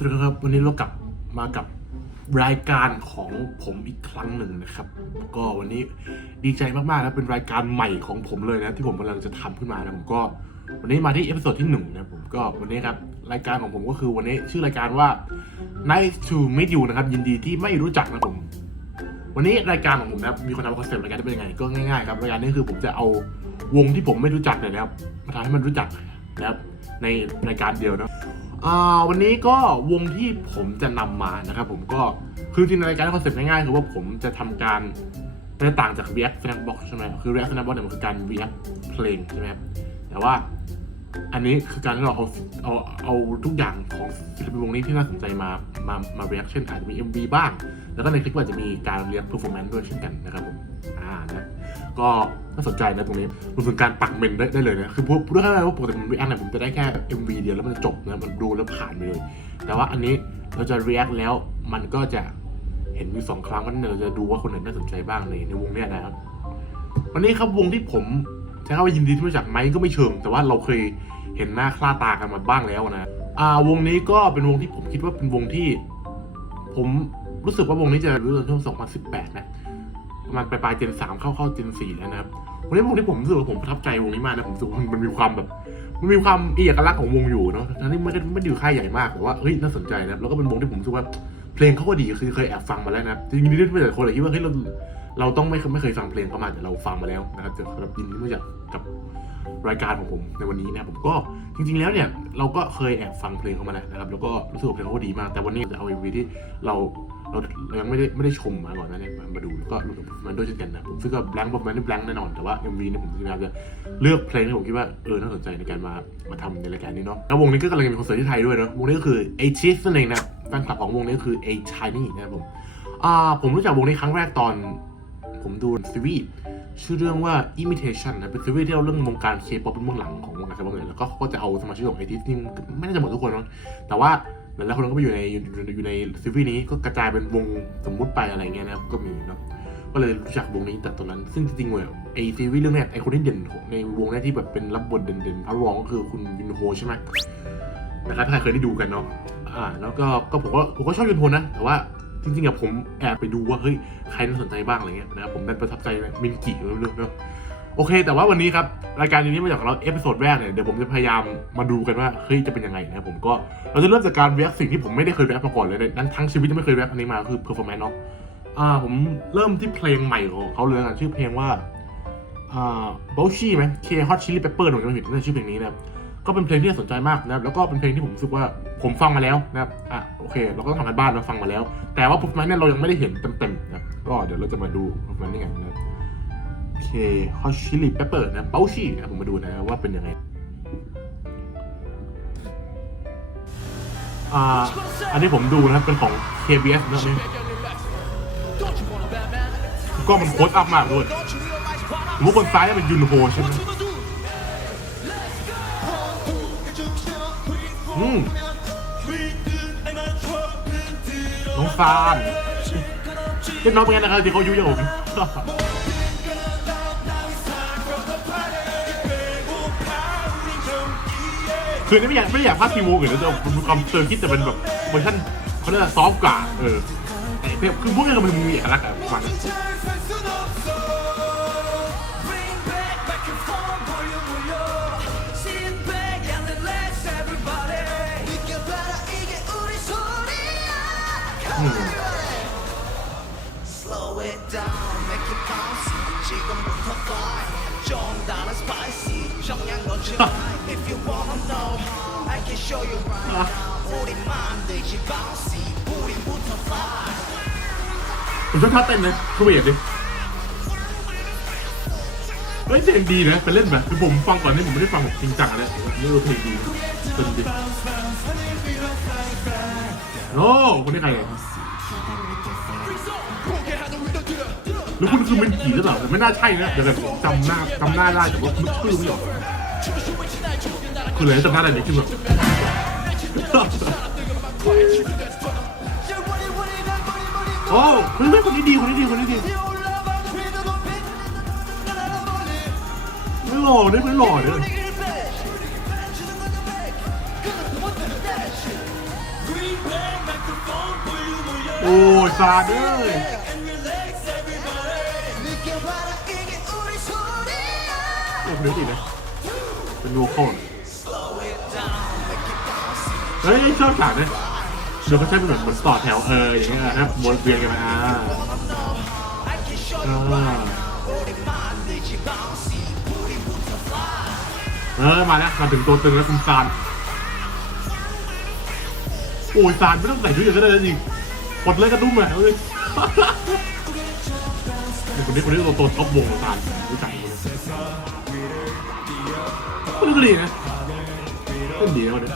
สวัสดีครับวันนี้เรากลับมากับรายการของผมอีกครั้งหนึ่งนะครับ ก็วันนี้ดีใจมากๆครับเป็นรายการใหม่ของผมเลยนะที่ผมกำลังจะทำขึ้นมานะผมก็ วันนี้มาที่เอพิโซดที่หนึ่งนะผมก็วันนี้ครับรายการของผมก็คือวันนี้ชื่อรายการว่า Nice to meet you นะครับยินดีที่ไม่รู้จักนะผม วันนี้รายการของผมนะมีคนทำคอนเซ็ปต์รายการจะเป็นยังไงก็ง่ายๆครับรายการนี้คือผมจะเอาวงที่ผมไม่รู้จักเนี่ยนะครับมาทำให้มันรู้จักนะครับในรายการเดียวนะ วันนี้ก็วงที่ผมจะนำมานะครับผมก็คือจริงๆรายการคอนเซ็ปต์ง่ายๆคือว่าผมจะทำการมันจะต่างจาก React Snackbox ใช่ไหมคือ React Snackbox เนี่ยมันคือการ React เพลงใช่ไหมครับแต่ว่าอันนี้คือการที่เราเอาเอาเอาทุกอย่างของศิลปินวงนี้ที่น่าสนใจมามามา React เช่นอาจจะมี MV บ้าง แล้วก็ในคลิปอาจจะมีการ React Performance ด้วยเช่นกันนะครับผมอ่านะ ก็น่าสนใจนะตรงนี้รวมถึงการปักเมนได้ได้เลยนะคือพูดพูดได้ว่าปกติผม React เนี่ยผมจะได้แค่ MV เดียวแล้วมันจะจบนะมันดูแล้วผ่านไปเลย แต่ว่าอันนี้เราจะ react แล้วมันก็จะเห็นอยู่สองครั้งวันนี้เราจะดูว่าคนไหนน่าสนใจบ้างในในวงเนี้ยนะครับวันนี้ครับวงที่ผมใช้คำว่ายินดีที่รู้จักไหมก็ไม่เชิง แต่ว่าเราเคยเห็นหน้าคล้าตากันมาบ้างแล้วนะอ่าวงนี้ก็เป็นวงที่ผมคิดว่าเป็นวงที่ ผมรู้สึกว่าวงนี้จะรู้ตอนช่วง 2018 นะ ประมาณปลายๆเจนสามเข้าเข้าเจนสี่แล้วนะครับวันนี้วงที่ผมรู้สึกว่าผมประทับใจวงนี้มากนะผมรู้สึกว่ามันมีความแบบ มันมีความเอกลักษณ์ของวงอยู่เนาะทั้งที่ไม่ได้ไม่ได้อยู่ค่ายใหญ่มากแต่ว่าเฮ้ยน่าสนใจนะแล้วก็เป็นวงที่ผมรู้สึกว่าเพลงเขาก็ดีคือเคยแอบฟังมาแล้วนะจริงๆนี่ไม่แต่คนเลยคิดว่าเฮ้ยเราเราต้องไม่ไม่เคยฟังเพลงเขามาแต่เราฟังมาแล้วนะครับแต่สำหรับยินดีที่รู้จักกับรายการของผมในวันนี้นะผมก็จริง ๆ แล้วเนี่ยเราก็เคยแอบฟังเพลงเขามาแล้วนะครับ แล้วก็รู้สึกว่าเพลงเขาก็ดีมาก แต่วันนี้จะเอาเอ็มวีที่เรา เราเรายังไม่ได้ไม่ได้ชมมาก่อนนะเนี่ยมาดูแล้วก็รู้สึกมันด้วยเช่นกันนะผมซึ่งก็แบงค์ผมไม่ได้แบงค์แน่นอนแต่ว่า MV เนี่ยผมพยายามจะเลือกเพลงที่ผมคิดว่าเออน่าสนใจในการมามาทำในรายการนี้เนาะแล้ววงนี้ก็กำลังจะมีคอนเสิร์ตที่ไทยด้วยเนาะวงนี้ก็คือ a c h i e f นั่นเองนะแฟนคลับของวงนี้ก็คือ A Tiny นะครับผมอ่าผมรู้จักวงนี้ครั้งแรกตอน ผมดูซีรีส์ชื่อเรื่องว่า Imitation นะ เป็นซีรีส์ที่เอาเรื่องวงการเคป๊อปเป็นเบื้องหลังของวงการเคป๊อปเลยแล้วก็เขาก็จะเอาสมาชิกของ a t ที่ไม่น่าจะหมดทุกคนเนะแต่ว่า หลายๆคนก็ไปอยู่ในอยู่ในซีรีส์นี้ก็กระจายเป็นวงสมมุติไปอะไรเงี้ยนะก็มีเนาะก็เลยรู้จักวงนี้แต่ตอนนั้น ซึ่งจริงๆเว้ยไอซีรีส์เรื่องเนี้ไอคนที่เด่นในวงเนี้ที่แบบเป็นรับบทเด่นๆพระรองก็คือคุณยุนโฮใช่ไหมนะครับถ้าใครเคยได้ดูกันเนาะอ่าแล้วก็ก็ผมก็ผมก็ชอบยุนโฮนะ แต่ว่าจริงๆอะผมแอบไปดูว่าเฮ้ยใครน่าสนใจบ้างอะไรเงี้ยนะครับผมได้ประทับใจมินกิเรื่องเนาะ โอเค แต่ว่าวันนี้ครับ รายการนี้มาจากเราเอพิโซดแรกเนี่ยเดี๋ยวผมจะพยายามมาดูกันว่าเฮ้ยจะเป็นยังไงนะผมก็เราจะเริ่มจากการแรปสิ่งที่ผมไม่ได้เคยแรปมาก่อนเลยในทั้งชีวิตยังไม่เคยแรปอันนี้มาคือ performance เนาะอ่าผมเริ่มที่เพลงใหม่ของเขาเลยกันชื่อเพลงว่าอ่าบ u ชี่ไหมเคฮอตชิลลี่เปเปอร์หนูจะไม่ผิดนั่นชื่อเพลงนี้นะครับก็เป็นเพลงที่สนใจมากนะครับแล้วก็เป็นเพลงที่ผมรู้สึกว่าผมฟังมาแล้วนะครับอะโอเค เราก็ต้องทำกันบ้านเราฟังมาแล้ว แต่ว่าปุ๊บนั้นเนี่ยเรายังไม่ได้เห็นเต็มๆนะก็เดี๋ยวเราจะมาดูปุ๊บนั้นนี่กันนะครับ เคฮอตชิลลี่เปเปอร์นะบ u ชี่นะผมมาดูนะว่าเป็นยังไงอ่าอันนี้ผมดูนะครับเป็นของ KBS นะครับก็มันโคตรอัพมากด้วยมว่าคนซ้ายเป็นยุนโฮใช่ไหมอืมน้องฟานเรียกน้องเป็นไงนะครับที่เขาอยุเยอะกว่าผม คือไม่อยากไม่อยากพาดทีมูอื่นนะแต่มันมีความเซอร์คิดแต่เป็นแบบเวอร์ชันเขาเรียกว่าซอฟต์กว่าเออแต่เพลงคือพวกนี้มันมีเอกลักษณ์อะประมาณนั้น ผมชอบท่าเต้นนะเขาเวทดิเฮ้ยเพลงดีนะไปเล่นแบบคือผมฟังก่อนนี่ผมไม่ได้ฟังแบบจริงจังเลยนี่เพลงดีเต้นดีโอ้คนนี้ใครเนี่ยแล้วคุณคือมันกี่หรือเปล่าแต่ไม่น่าใช่นะเดี๋ยวกันผมจำหน้าจำหน้าได้แต่ว่านึกชื่อไม่ออก คุณเลยสัมภาษณ์อะไรนี่คือบบโอ้คนนี้คนนี้ดีคนนี้ดีคนนี้ดีไม่หล่อเลยไม่หล่อเลยโอ้ยซาเด้อโอ้ยเนื้อดีนะ เป็นโวคอลเฮ้ยชอบฉากเนี่ยเดี๋ยวเขาใช้เป็นเหมือนเหมือนต่อแถวเอออย่างเงี้ยนะวนเวียนกันมาอ่าเออมาแล้วมาถึงตัวตึงแล้วคุณซานโอ้ยซานไม่ต้องใส่ชุดอย่างนั้นเลยจริงปลดเลยกระดุมเอ้ยคนนี้คนนี้ตัวตัวท็อปวงซานรู้ใจ กคนนี้คนนี้ก็ดีนะเล่นดีนะคนนี้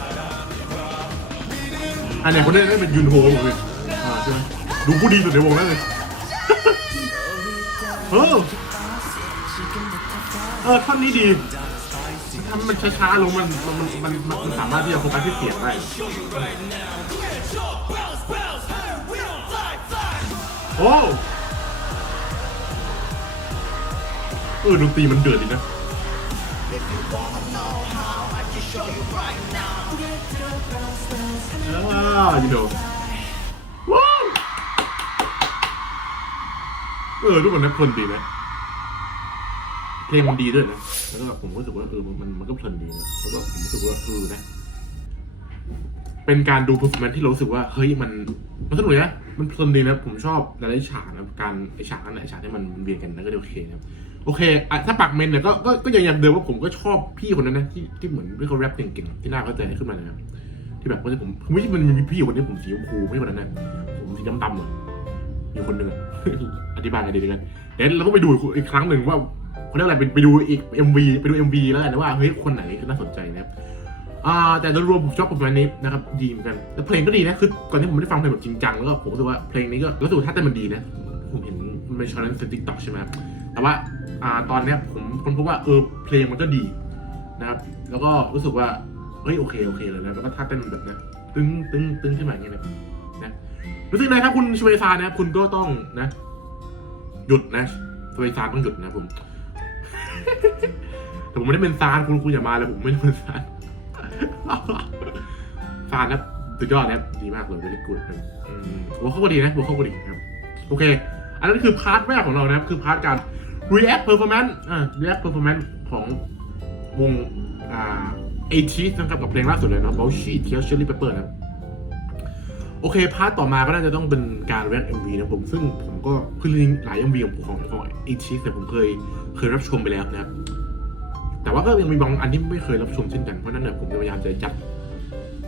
อันเนี้ยคนนี้ได้เป็นยุนโฮผมเลยอ่าใช่ไหมดูผู้ดีสุดในวงแล้วเลยเออเออท่อนนี้ดีทำมันช้าๆลงมันมันมันมันมันสามารถที่จะโฟกัสที่เสียงได้โอ้เออดนตรีมันเดือดดีนะ อ่า you know ว้าวเออทุกคนนะเพลินดีนะเพลงมันดีด้วยนะ แล้วก็ผมก็รู้สึกว่าเออมันมันก็เพลินดีนะแล้วก็ผมรู้สึกว่าเออนะ เป็นการดู performance ที่เรารู้สึกว่าเฮ้ยมันมันสนุกนะ มันเพลินดีนะ ผมชอบหลายๆฉากนะการไอฉากนั้นแหละฉากที่มันเวียนกันนั่นก็โอเคนะ โอเคอะถ้าปักเมนเนี่ยก็ก็ก็ยังยันเดิมว่าผมก็ชอบพี่คนนั้นนะที่ที่เหมือนที่เขาแรปเก่งๆที่หน้าเขาใจขึ้นมานะครับที่แบบว่าผมไม่ใช่มันมีพี่คนนี้ผมสีชมพูไม่คนนั้นนะผมสีดำๆอะมีคนหนึ่งอะอธิบายไงดีกันเดี๋ยวเราก็ไปดูอีกครั้งหนึ่งว่าเขาเรียกอะไรไปดูอีก MV ไปดู MV แล้วกันนะว่าเฮ้ยคนไหนน่าสนใจนะครับอ่าแต่โดยรวมผมชอบผลงานนี้นะครับดีเหมือนกันแล้วเพลงก็ดีนะคือก่อนที่ผมไม่ได้ฟังเพลงแบบจริงจังแล้วก็ผมรู้สึกว่าเพลงนี้ก็รู้สึกว่าถ้าเต้นมันดีนะ ผมเห็นมันเป็นชาเลนจ์ในทิกตอกใช่ไหม แต่ว่าอ่าตอนเนี้ยผมคนพบว่าเออเพลงมันก็ดีนะครับ แล้วก็รู้สึกว่าเฮ้ยโอเคโอเคเลยนะแล้วก็ท่าเต้นมันแบบนะตึ้งตึ้งตึ้งขึ้นมาอย่างเงี้ยนะนะรู้สึกไงครับคุณชเวซานะครับคุณก็ต้องนะ หยุดนะชเวซาต้องหยุดนะผมแต่ผมไม่ได้เป็นซานคุณคุณอย่ามาเลยผมไม่ได้เป็นซานฟานนะสุดยอดนะดีมากเลย very good ครับอืมหัวข้อก็ดีนะหัวข้อก็ดีครับ โอเค อันนั้นคือพาร์ทแรกของเรานะครับคือพาร์ทการ react performance อ่า react performance ของวงอ่า a t นะครับกับเพลงล่าสุดเลยเนาะ b o s h i t e a r Cherry Pepper นะโอเค พาร์ทต่อมาก็น่าจะต้องเป็นการ react MV นะผม ซึ่งผมก็คือจริงๆหลาย MV ของของของ a t แต่ผมเคยเคยรับชมไปแล้วนะครับ แต่ว่าก็ยังมีบางอันที่ไม่เคยรับชมเช่นกัน เพราะนั้นเนี่ยผมพยายามจะยัด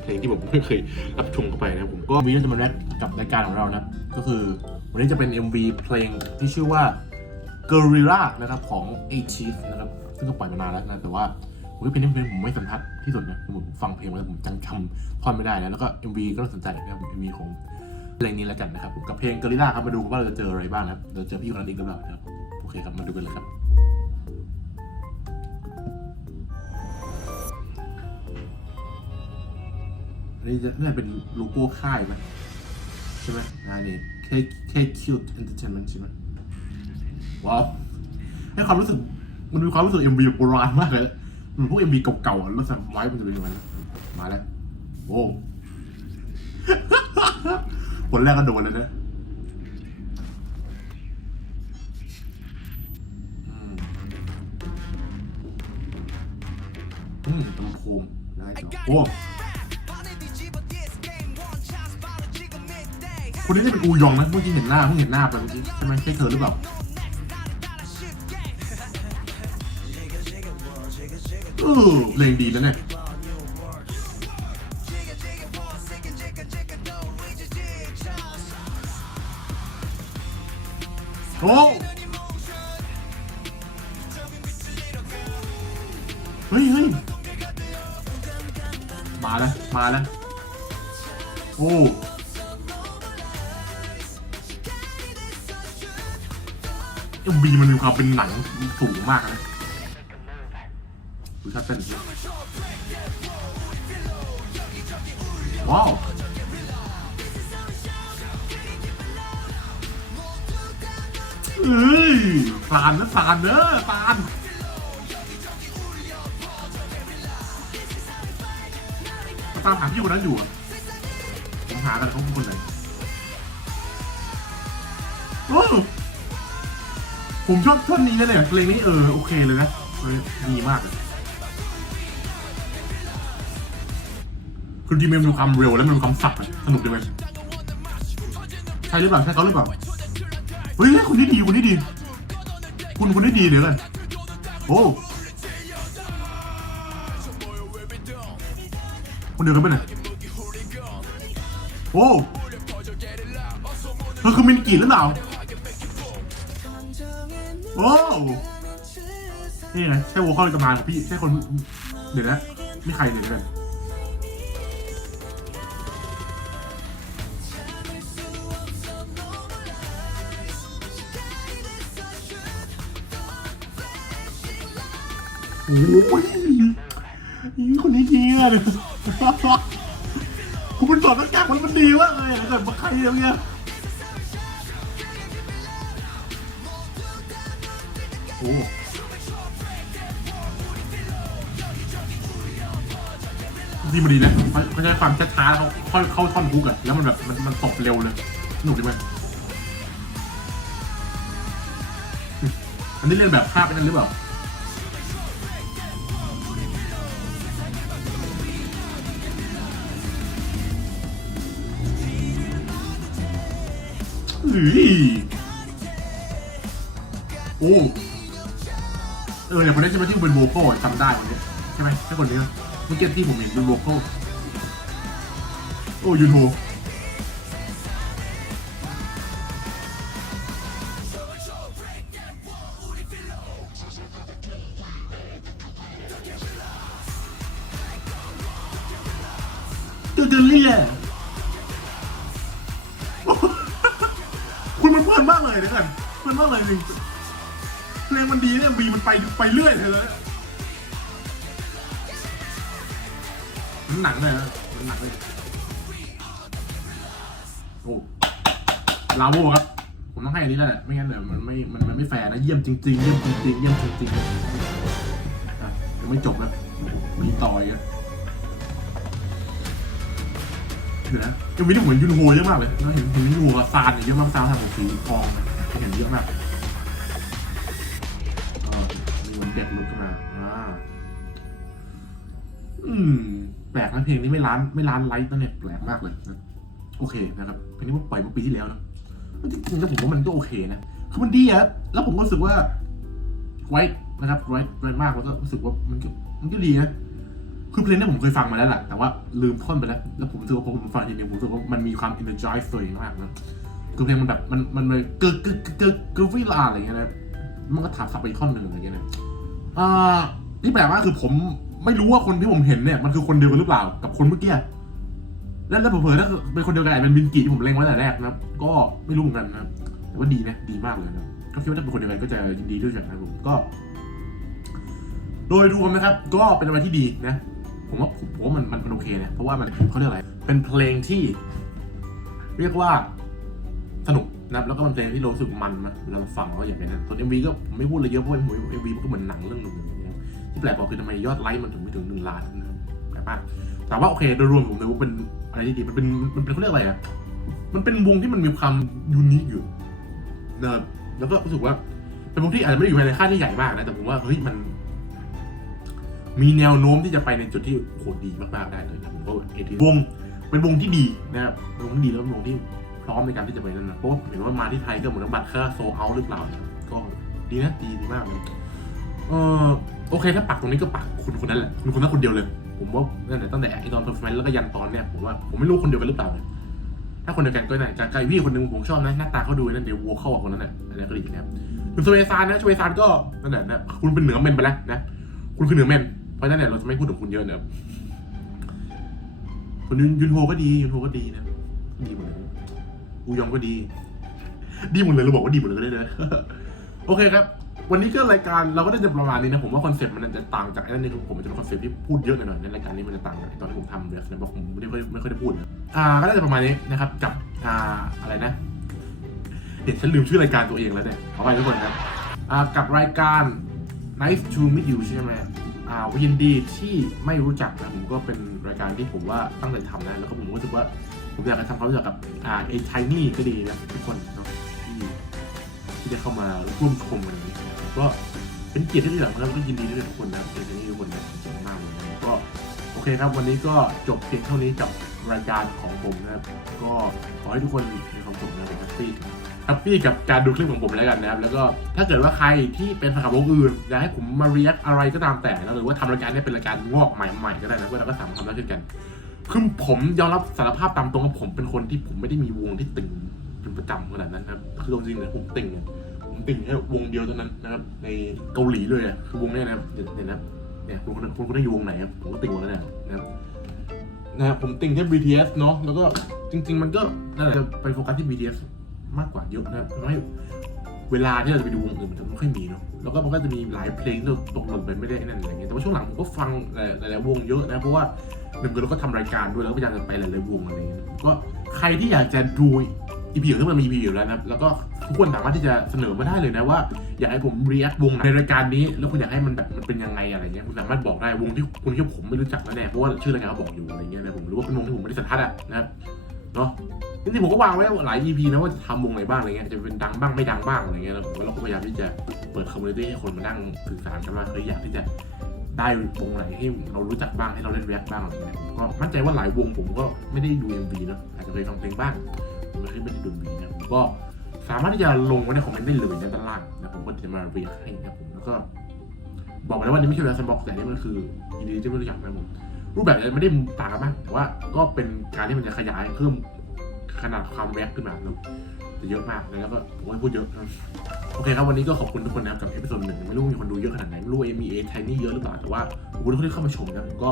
เพลงที่ผมไม่เคยรับชมเข้าไปนะผมก็วีจะมาแรกกับรายการของเรานะก็คือวันนี้จะเป็น MV เพลงที่ชื่อว่า Gorilla นะครับของ a c h i e นะครับซึ่งก็ปล่อยมานานแล้วนะแต่ว่าผมว่าเพลงนี้เป็นเพลงผมไม่สัมผัสที่สุดนะผมฟังเพลงมาแล้วผมจังจำท่อนไม่ได้นะแล้วก็ MV ก็น่าสนใจนะครับ MV ของเพลงนี้แล้วกันนะครับกับเพลง Gorilla ครับมาดูว่าเราจะเจออะไรบ้างนะครับเราจะเจอพี่คนนั้นอีกหรือเปล่านะครับโอเคครับมาดูกันเลยครับนนี้จะน่าจะเป็นโลโก้ค่ายไหมใช่ไหมงานนี้ K K Cute Entertainment ใช่ไหม ว้าวให้ความรู้สึก มันมีความรู้สึกเอ็มวีโบราณมากเลยมันพวกเอ็มวีเก่าๆอะแล้สัมไว้มันจะเป็นยังไงมาแล้วโอ้คนแรกก็โดนแล้วนะอืมตำโพงได้โอ้คนนี้จะเป็นอูยองนะเมื่อกี้เห็นหน้าเพิ่งเห็นหน้าไปเมื่อกี้ใช่ไหมใช่เธอหรือเปล่า ออเพลงดีแล้วเนี่ยโอ้เฮ้ยเฮ้ยมาแล้ว มาแล้ว โอ้เอ็มบีมันมีความเป็นหนังสูงมากนะ ขึ้น ว้าวเอ้ยฟานนะฟานเนอะฟานตามหาพี่คนนั้นอยู่อะผมหากันเขาคนไหนโอ้ผมชอบท่อนนี้นะเนี่ยเพลงนี้เออ โอเคเลยนะดีมากเลย คือดีมันมีความเร็วแล้วมันมีความสับอะสนุกดีไหมใช่หรือเปล่าใช่เขาหรือเปล่าเฮ้ยคนนี้ดีคนนี้ดี คุณคนนี้ดีเดี๋ยวกันโอ้คนเดียวกันปะเนี่ยโอ้เธอคือมินกีหรือเปล่าโอ้นี่ไงใช่วัวข้อในตำนานของพี่ใช่คนเดี๋ยวนะไม่ใครเดี๋ยวกัน โอ้ยคนนี้ดีอะเนี่ยคุณเป็นสอนนักแกมันมันดีมากเลยถ้าเกิดมาใครอย่างเงี้ยโอ้ดีมันดีนะเขาเขาใช้ความช้าๆเขาเข้าเข้าท่อนฮุกอะแล้วมันแบบมันมันตบเร็วเลยสนุกดีไหมอันนี้เล่นแบบภาพไปนั่นหรือเปล่า โอ้ เออเนี่ยคนนี้ใช่ไหมที่เป็นโวคอลจำได้คนนี้ใช่ไหมใช่คนนี้เมื่อกี้ที่ผมเห็นเป็นโวคอลโอ้ยูโนตูเดเลีย เพลินเลยเดี๋ยวกันเพลินมาเลยจริงเพลงมันดีเนี่ยบีมันไปไปเรื่อยเลยมันหนังเลยนะมันหนังเลยโอ้ลาโวครับ ผมต้องให้อันนี้แหละไม่งั้นเดี๋ยวมันไม่มันมันไม่แฟร์นะเยี่ยมจริงๆเยี่ยมจริงๆเยี่ยมจริงๆอะยังไม่จบนะมีต่อยอะเดี๋ยวนะยังมีที่เหมือนยุนโฮเยอะมากเลยแล้วเห็นเห็นยุนโฮกับซานเนี่ยเยอะมากซานทำผมสีทองนะ เห็นเยอะมากเออเหมือนเด็กลุกขึ้นมาอ่าอืม แปลกนะเพลงนี้ไม่ล้านไม่ล้านไลค์นะเนี่ยแปลกมากเลยนะโอเคนะครับเพลงนี้ผมปล่อยเมื่อปีที่แล้วนะจริงๆแล้วผมว่ามันก็โอเคนะคือมันดีอะแล้วผมก็รู้สึกว่าไว้นะครับไว้ไว้มากแล้วก็รู้สึกว่ามันก็มันก็ดีนะคือเพลงนี้ผมเคยฟังมาแล้วแหละแต่ว่าลืมท่อนไปแล้ว แล้วผมรู้สึกว่าพอผมฟังทีนึงผมรู้สึกว่ามันมีความ energize ตัวเองมากนะ คือเพลงมันแบบมันมันเลยกึกกึกกึกกึกกึกวิลาอะไรเงี้ยนะมันก็ถามสับไปอีกท่อนหนึ่งอะไรเงี้ยนะอ่าที่แปลกมากคือผมไม่รู้ว่าคนที่ผมเห็นเนี่ยมันคือคนเดียวกันหรือเปล่ากับคนเมื่อกี้แล้วแล้วเผลอๆถ้าเป็นคนเดียวกันอาจเป็นบินกิที่ผมเล็งไว้แต่แรกนะก็ไม่รู้เหมือนกันนะแต่ว่าดีนะดีมากเลยนะก็คิดว่าถ้าเป็นคนเดียวกันก็จะยินดีด้วยกันนะครับผมก็ โดยรวมนะครับ ก็เป็นอะไรที่ดีนะ ผมว่าผมผมว่ามันมันโอเคนะเพราะว่ามันเขาเรียกอะไร เป็นเพลงที่ เรียกว่า สนุกนะครับแล้วก็เป็นเพลงที่เราสึกมันนะเราฟังก็อย่างนั้นส่วนเอ็มวีก็ผมไม่พูดเลยเยอะเพราะว่าเอ็มวีมันก็เหมือนหนังเรื่องหนึ่งนะครับที่แปลกกว่าคือทำไมยอดไลค์มันถึงไม่ถึงหนึ่งล้านนะครับแปลกมากแต่ว่าโอเคโดยรวมผมเลยว่าเป็นอะไรที่ดีมันเป็นมันเป็นเขาเรียกอะไรอะมันเป็นวงที่มันมีความยูนิคอยู่นะแล้วก็รู้สึกว่าเป็นวงที่อาจจะไม่ได้อยู่ในค่ายที่ใหญ่มากนะแต่ผมว่าเฮ้ยมัน มีแนวโน้มที่จะไปในจุดที่โหดีมากๆได้เลยนะผมก็เอทีวงเป็นวงที่ดีนะครับเป็นวงที่ดีแล้วเป็นวงที่ พร้อมในการที่จะไปนั่นนะเพราะเห็นว่ามาที่ไทยก็เหมือนกับบัตรค่าโซเอาหรือเปล่า ก็ดีนะดีดีมากเลยเออโอเคถ้าปักตรงนี้ก็ปักคุณคนนั้นแหละคุณคนนั้นคนเดียวเลย ผมว่านั่นแหละตั้งแต่ไอตอนเพอร์ฟอร์แมนซ์แล้วก็ยันตอนเนี่ยผมว่าผมไม่รู้คนเดียวกันหรือเปล่าเลยถ้าคนเดียวกันก็ไหนจากไกลพี่คนหนึ่งผมชอบนะหน้าตาเขาดูนั่นเดี๋ยววัวเข้ากับคนนั้นนะอันนี้ก็ดีนะครับคุณสเวซานนะสเวซานก็นั่นแหละนะคุณเป็นเหนือเมนไปแล้วนะคุณคือเหนือเมนเพราะนั้นเนี่ยเราจะไม่พูดถึงคุณเยอะนะครับคนยุนยุนโฮก็ดียุนโฮก็ดีนะ อูยองก็ดี ดีหมดเลยเราบอกว่าดีหมดเลยก็ได้นะโอเคครับ วันนี้ก็รายการเราก็ได้จะประมาณนี้นะผมว่าคอนเซ็ปต์มันจะต่างจากไอ้นั่นนี่ผมมันจะเป็นคอนเซ็ปต์ที่พูดเยอะหน่อยในรายการนี้มันจะต่างจากตอนที่ผมทำเวสนะเพราะผมไม่ค่อยไม่ค่อยได้พูดอ่าก็น่าจะประมาณนี้นะครับกับอ่าอะไรนะเด็กฉันลืมชื่อรายการตัวเองแล้วเนี่ยขอไปทุกคนครับอ่ากับรายการ Nice to meet you ใช่ไหมอ่ายินดีที่ไม่รู้จักนะผมก็เป็นรายการที่ผมว่าตั้งใจทำนะแล้วก็ผมรู้สึกว่า ผมอยากจะทำความรู้จักกับอ่าเอชายนี่ก็ดีนะทุกคนเนาะที่ที่ได้เข้ามาร่วมชมกันอย่างนี้ก็เป็นเกียรติที่หลังแล้วก็ยินดีด้วยทุกคนนะครับเอชายนี่ทุกคนนะเก่งมากเลยนะก็โอเคครับวันนี้ก็จบเพียงเท่านี้กับรายการของผมนะครับก็ขอให้ทุกคนมีความสุขนะเป็นแฮปปี้แฮปปี้กับการดูคลิปของผมแล้วกันนะครับ แล้วก็ถ้าเกิดว่าใครที่เป็นแฟนคลับวงอื่นอยากให้ผมมาเรียกอะไรก็ตามแต่นะหรือว่าทำรายการนี้เป็นรายการงอกใหม่ๆก็ได้นะก็เราก็สามารถทำได้เช่นกัน คือผมยอมรับสารภาพตามตรงว่าผมเป็นคนที่ผมไม่ได้มีวงที่ติ่งเป็นประจำขนาดนั้นนะครับคือจริงๆเนี่ยผมติ่งเนี่ยผมติ่งแค่วงเดียวเท่านั้นนะครับ ในเกาหลีเลยอะคือวงเนี้ยนะครับเนี่ยนะเนี่ยคุณคุณคุณได้อยู่วงไหนครับผมก็ติ่งวงนั้นนะครับนะครับผมติ่งแค่ BTS เนาะแล้วก็จริง ๆ มันก็นั่นแหละไปโฟกัสที่ BTS มากกว่าเยอะนะครับทำให้เวลาที่เราจะไปดูวงอื่นมันจะไม่ค่อยมีเนาะ แล้วก็มันก็จะมีหลายเพลงที่เราตกหล่นไปไม่ได้นั่นอะไรเงี้ย แต่ว่าช่วงหลังผมก็ฟังหลายๆวงเยอะนะ เพราะว่า หนึ่งคือเราก็ทำรายการด้วยแล้วก็พยายามจะไปหลายๆวงอะไรอย่างเงี้ยก็ใครที่อยากจะดูอีพีที่มันมีอีพีอยู่แล้วนะแล้วก็ทุกคนสามารถที่จะเสนอมาได้เลยนะว่า อยากให้ผมรีแอควงไหนในรายการนี้ แล้วคุณอยากให้มันแบบมันเป็นยังไงอะไรเงี้ยคุณสามารถบอกได้วงที่คุณคิดว่ผมไม่รู้จักแล้วแน่เพราะว่าชื่อรายการเขาบอกอยู่อะไรเงี้ยนะผมหรือว่าเป็นวงที่ผมไม่ได้สันทัดอะนะครับเนาะจริงๆผมก็วางไว้หลาย EP นะว่าจะทำวงอะไหนบ้างอะไรเงี้ยจะเป็นดังบ้างไม่ดังบ้างอะไรเงี้ยแล้วผมก็เราก็พยายามที่จะเปิดคอมมูนิตี้ให้คนมานั่งสื่อสารกันว่าเฮ้ยอยากที่จะ ได้วงไหนให้เรารู้จักบ้างให้เราเล่นแรปบ้างอะไรเงี้ยผมก็มั่นใจว่าหลายวงผมก็ไม่ได้ดู MV เนะอาจจะเคยฟังเพลงบ้างไม่เคยไม่ได้ดู MV นะผมก็สามารถที่จะลงไว้ในคอมเมนต์ได้เลยในด้านล่างนะผมก็จะมาเรียกให้นะครับผมแล้วก็ บอกไปแล้วว่านี่ไม่ใช่แรปบ็อกแต่นี่มันคืออินดีที่ไม่รู้จักนะผมรูปแบบจะไม่ได้ต่างกันมากแต่ว่าก็เป็นการที่มันจะขยายเพิ่มขนาดความแรปขึ้นมาเนอะ จะเยอะมากนะแล้วก็ผมไม่พูดเยอะนะโอเคครับวันนี้ก็ขอบคุณทุกคนนะครับกับเอพิโซดหนึ่งไม่รู้มีคนดูเยอะขนาดไหนไม่รู้ว่ามีเอไทนี่เยอะหรือเปล่าแต่ว่าขอบคุณทุกคนที่เข้ามาชมนะผมก็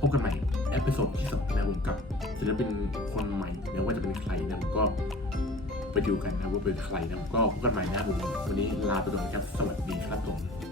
พบกันใหม่เอพิโซดที่สองนะผมกับศิลปินคนใหม่ไม่ว่าจะเป็นใครนะผมก็ไปดูกันนะว่าเป็นใครนะผมก็พบกันใหม่นะครับผมวันนี้ลาไปก่อนครับสวัสดีครับผม